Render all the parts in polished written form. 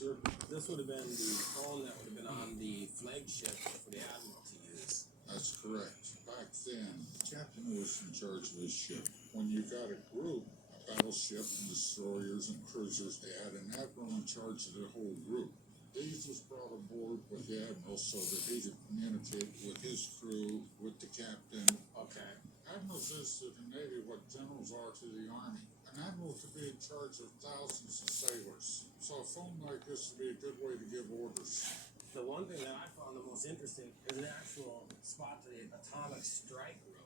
Sure. This would have been the phone that would have been on the flagship for the Admiral to use. That's correct. Back then, the captain was in charge of his ship. When you got a group, a battleship and destroyers and cruisers, they had an admiral in charge of the whole group. These was brought aboard with the admiral so that he could communicate with his crew, with the captain. Okay. Admirals is to the Navy what generals are to the Army. An admiral could be in charge of thousands of sailors. So a phone like this would be a good way to give orders. The one thing that I found the most interesting is an actual spot to the atomic strike room.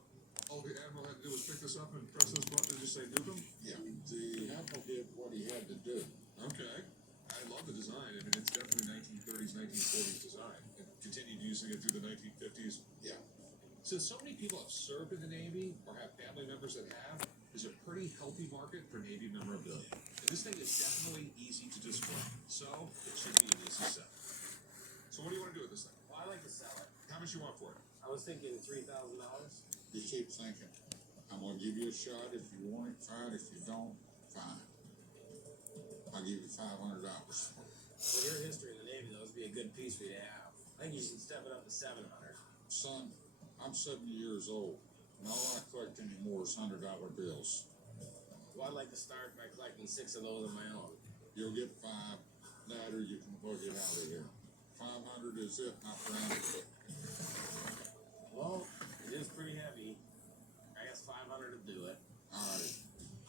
All the admiral had to do was pick this up and press this button and just say nuke 'em? Yeah, the admiral did what he had to do. Okay. I love the design. I mean, it's definitely 1930s, 1940s design. And continued using it through the 1950s. Yeah. Since so many people have served in the Navy or have family members that have, there's a pretty healthy market for Navy memorabilia. And this thing is definitely easy to display. So it should be an easy sell. So what do you want to do with this thing? Well, I like to sell it. How much you want for it? I was thinking $3,000. You keep thinking. I'm going to give you a shot. If you want it, fine. If you don't, fine. I'll give you $500. Well, your history in the Navy, though, would be a good piece for you to have. I think you should step it up to $700. Son, I'm 70 years old, and all I collect anymore is $100 bills. Well, I'd like to start by collecting 6 of those on my own. You'll get 5. Later, you can book it out of here. 500 is it, my friend. Well, it is pretty heavy. I guess 500 to do it. All right,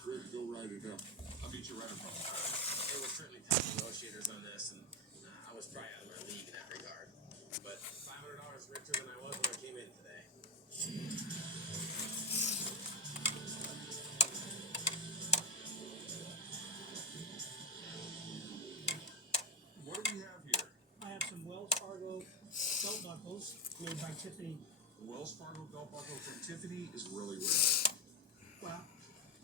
Rick, go write it up. I'll meet you right in front of It was certainly tough negotiators on this, and I was probably out of my league in that regard. But $500 richer than I was when I came in today. What do we have here? I have some Wells Fargo belt buckles made by Tiffany. The Wells Fargo belt buckle from Tiffany is really rare. Well,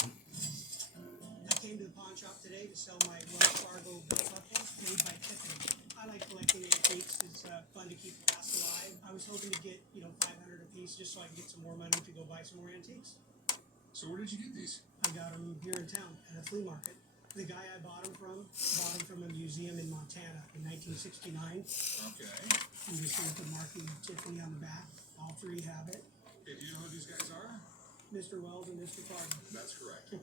I came to the pawn shop today to sell my Wells Fargo belt buckles made by Tiffany. I like collecting antiques. It's fun to keep the past alive. I was hoping to get, 500 a piece just so I can get some more money to go buy some more antiques. So where did you get these? I got them here in town at a flea market. The guy I bought them from a museum in Montana in 1969. Okay. You just see the marking of Tiffany on the back. All 3 have it. Okay, do you know who these guys are? Mr. Wells and Mr. Fargo. That's correct.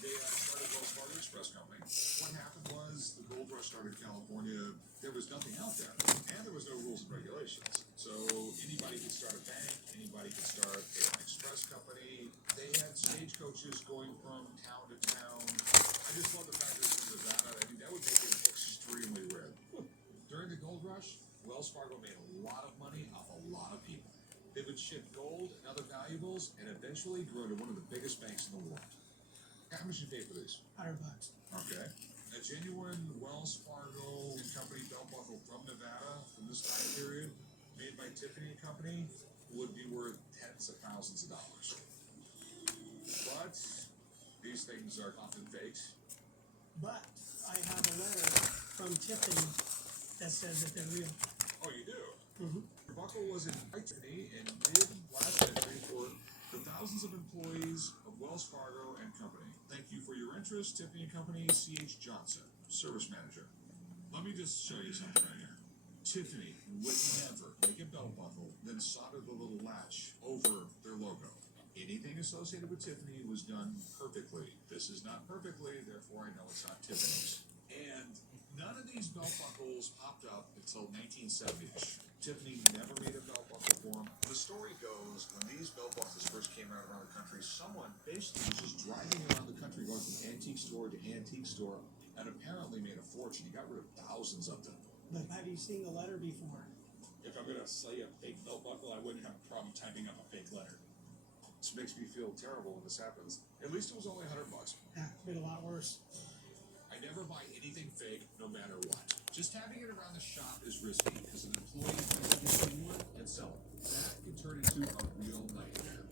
They started Wells Fargo Express Company. What happened was the gold rush started in California. There was nothing out there, and there was no rules and regulations. So anybody could start a bank, anybody could start an express company. They had stagecoaches going from town to town. I just love the fact that it's in Nevada. I mean, that would make it extremely rare. During the gold rush, Wells Fargo made a lot of money off a lot of people. They would ship gold and other valuables, and eventually grew into one of the biggest banks in the world. How much did you pay for these? $100. Okay. A genuine Wells Fargo and Company belt buckle from Nevada from this time period, made by Tiffany and Company, would be worth tens of thousands of dollars. But these things are often fakes. But I have a letter from Tiffany that says that they're real. Oh, you do? Mm-hmm. The buckle was in Tiffany in mid-last century for the thousands of employees of Wells Fargo and Company. Thank you for your interest, Tiffany and Company, C.H. Johnson, Service Manager. Let me just show you something right here. Tiffany would never make a belt buckle, then solder the little latch over their logo. Anything associated with Tiffany was done perfectly. This is not perfectly, therefore I know it's not Tiffany's. And none of these belt buckles popped up until 1970-ish. Tiffany never made a belt buckle for them. The story goes, when these belt buckles first came out around the country, someone basically was just driving around the country going from antique store to antique store and apparently made a fortune. He got rid of thousands of them. But have you seen the letter before? If I'm going to sell you a fake belt buckle, I wouldn't have a problem typing up a fake letter. This makes me feel terrible when this happens. At least it was only $100. Yeah, it's been a lot worse. I never buy anything fake, no matter what. Just having it around the shop is risky because an employee can get one and sell it. That can turn into a real nightmare.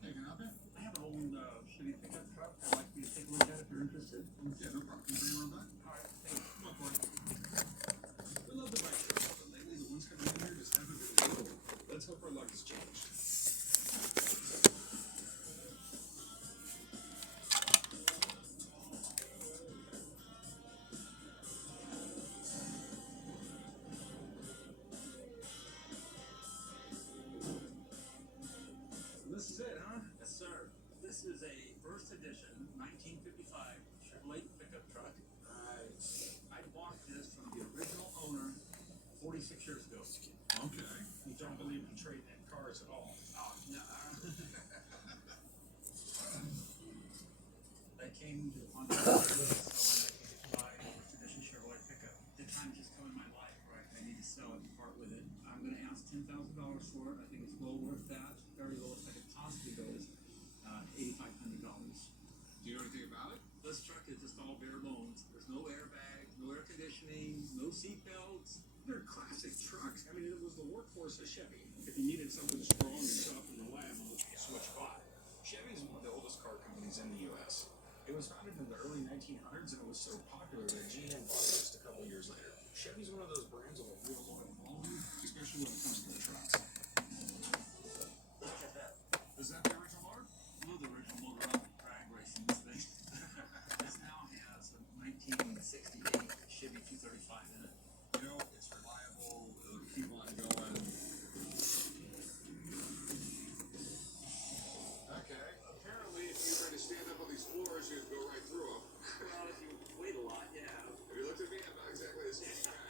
Hey, can I help you? I have an old shitty pickup truck. I'd like you to take a look at it if you're interested. Yeah, no problem. Can you bring around back? All right, thanks. Come on, Corey. We love the bike trucks, but lately the ones coming in here just haven't been available. Let's hope our luck has changed. 46 years ago. Okay. You don't believe in trading in cars at all. Oh, no. I came on the list, so I wanted to buy a traditional Chevrolet pickup. The time just come in my life where I need to sell it and part with it. I'm going to ask $10,000 for it. I think it's well worth that. Very lowest I could possibly go is $8,500. Do you know anything about it? This truck is just all bare bones. There's no airbags, no air conditioning, no seat belts. They're classic trucks. I mean, it was the workhorse of Chevy. If you needed something strong and tough and reliable, switch by. Chevy's one of the oldest car companies in the U.S. It was founded in the early 1900s, and it was so popular that GM bought it just a couple years later. Chevy's one of those brands with a real long following, especially when it comes to the trucks. Look at that. Is that the original motor? Love the original motor on drag racing this thing. This now has a 1968 Chevy 235 in it. You know, it's reliable. It'll keep on going. Okay. Apparently, if you were to stand up on these floors, you'd go right through them. Well, if you wait a lot, yeah. If you looked at me, I'm not exactly the same guy.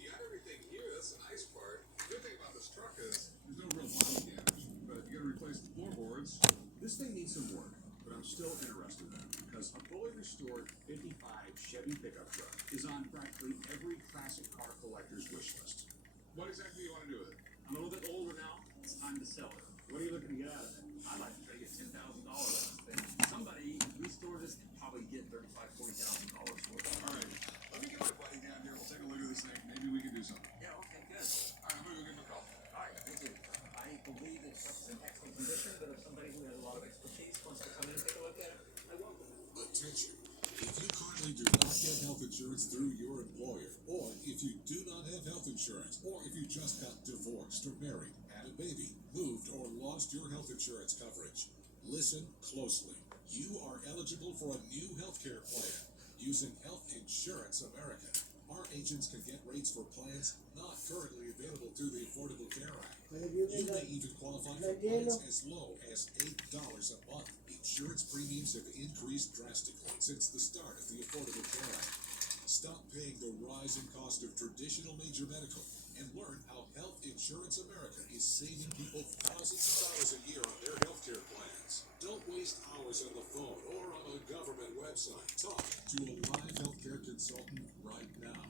You got everything here. That's the nice part. The good thing about this truck is there's no real body damage, but you got to replace the floorboards. This thing needs some work, but I'm still interested in it because a fully restored 55 Chevy pickup truck is on practically every classic car collector's wish list. What exactly do you want to do with it? I'm a little bit older now. It's time to sell it. What are you looking to get out of it? I'd like to try to get $10,000 out of this thing. Somebody restore this could probably get $35,000, $40,000 for it. All right, let me get my buddy down here. We'll take a look at this thing. Maybe we can do something. Yeah, okay, good. All right, I'm gonna go give him a call. All right, thank you. I believe this truck is in excellent condition, but if somebody who has a lot of expertise wants to come in and take a look at it, I welcome it. Attention. If you currently do not get health insurance through your employer, or if you do not have health insurance, or if you just got divorced or married, had a baby, moved, or lost your health insurance coverage, listen closely. You are eligible for a new healthcare plan using Health Insurance America. Our agents can get rates for plans not currently available through the Affordable Care Act. You may even qualify for plans as low as $8 a month. Insurance premiums have increased drastically since the start of the Affordable Care Act. Stop paying the rising cost of traditional major medical and learn how Health Insurance America is saving people thousands of dollars a year on their healthcare plans. Don't waste hours on the phone or on a government website. Talk to a live healthcare consultant right now.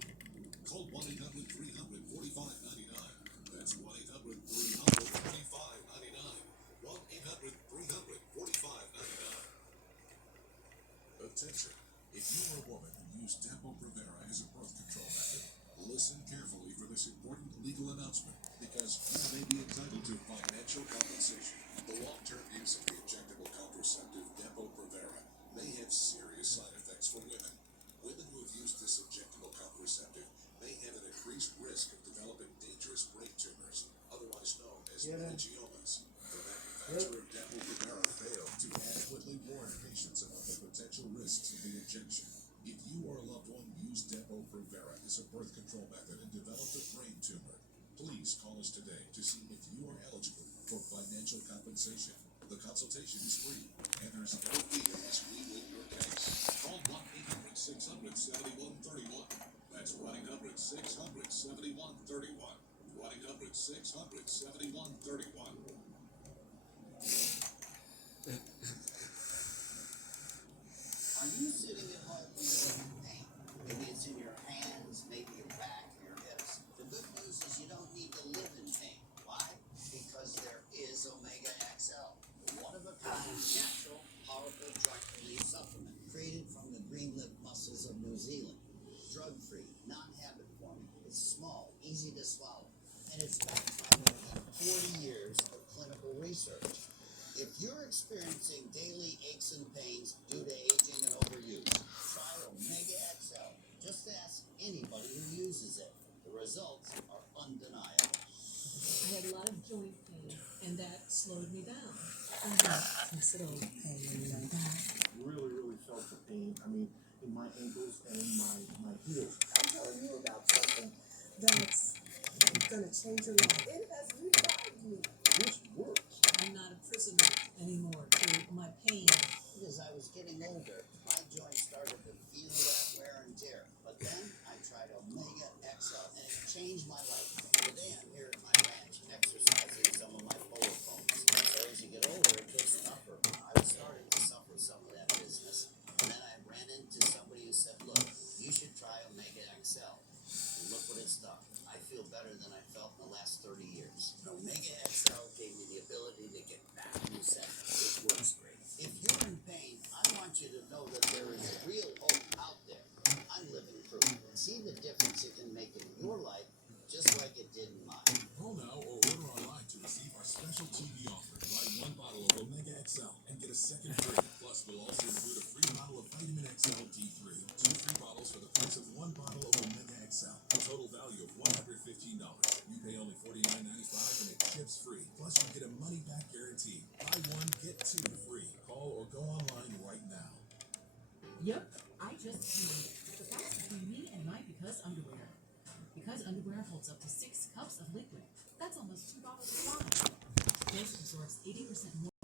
Call 1-800-300-4599. That's 1-800-300-4599. 1-800-300-4599. Attention. If you are a woman who used Depo-Provera as a birth control method, listen carefully for this important legal announcement because you may be entitled to financial compensation. The long-term use of the injectable contraceptive Depo-Provera may have serious side effects for women. Women who have used this injectable contraceptive may have an increased risk of developing dangerous brain tumors, otherwise known as meningiomas. The manufacturer of Depo-Provera failed to adequately warn patients about the potential risks of the injection. If you or a loved one used Depo-Provera as a birth control method and developed a brain tumor, please call us today to see if you are eligible for financial compensation. The consultation is free, and there's no fee unless we win your case. Call 1-800-600-7131. That's 1-800-600-7131. 1-800-600-7131. Are you sitting at home feeling pain? Maybe it's in your hands, maybe your back, your hips. The good news is you don't need to live in pain. Why? Because there is Omega XL, a one-of-a-kind, natural, powerful joint relief supplement created from the green leaf mussels of New Zealand. Drug-free, non-habit forming. It's small, easy to swallow, and it's backed by more than 40 years of clinical research. If you're experiencing daily aches and pains due to aging and overuse, try Omega XL. Just ask anybody who uses it. The results are undeniable. I had a lot of joint pain, and that slowed me down. Considerable pain, Really felt the pain. I mean, in my ankles and in my heels. I'm telling you about something that's gonna change your life. It has revived me. Which works. I'm not a prisoner anymore to my pain. As I was getting older, my joints started to feel that wear and tear. But then I tried Omega XL and it changed my life. Today I'm here at my ranch exercising some of my polar phones. So as you get older, it gets tougher. I was starting to suffer some of that business. And then I ran into somebody who said, look, you should try Omega XL. And look what it's done. I feel better than I felt in the last 30 years. Omega XL gave me the ability to get back in the center. It works great. If you're in pain, I want you to know that there is real hope out there. I'm living proof. See the difference it can make in your life, just like it did in mine. Call now or order online to receive our special TV offer. Buy 1 bottle of Omega XL and get a second free. Plus, we'll also include a free bottle of Vitamin XL D3. 2 free bottles for the price of 1 bottle of Omega XL. A total value of $115. You pay only $49.95 and it ships free. Plus, you get a money-back guarantee. Buy 1, get 2 free. Call or go online right now. Yep, I just paid the price between me and my Because underwear. Because underwear holds up to 6 cups of liquid. That's almost 2 bottles of water. This absorbs 80% more